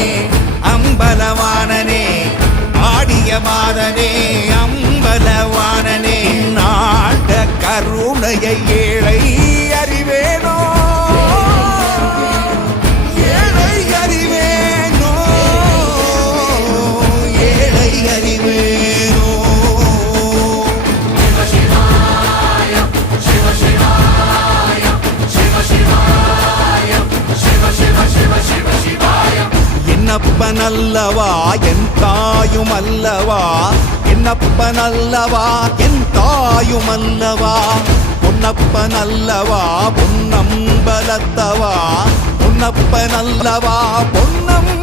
அம்பலவாணனே ஆடிய மாதனே அம்பலவாணனே நாட கருணையை ஏழை அறிவேனோ ஏழை அறிவேனோ ஏழை அறிவேனோ என்னப்பனல்லவா என் தாயும் அல்லவா என்னப்பனல்லவா என் தாயும் அல்லவா பொன்னப்பனல்லவா பொன்னம்பலத்தவா பொன்னப்பனல்லவா பொன்னம்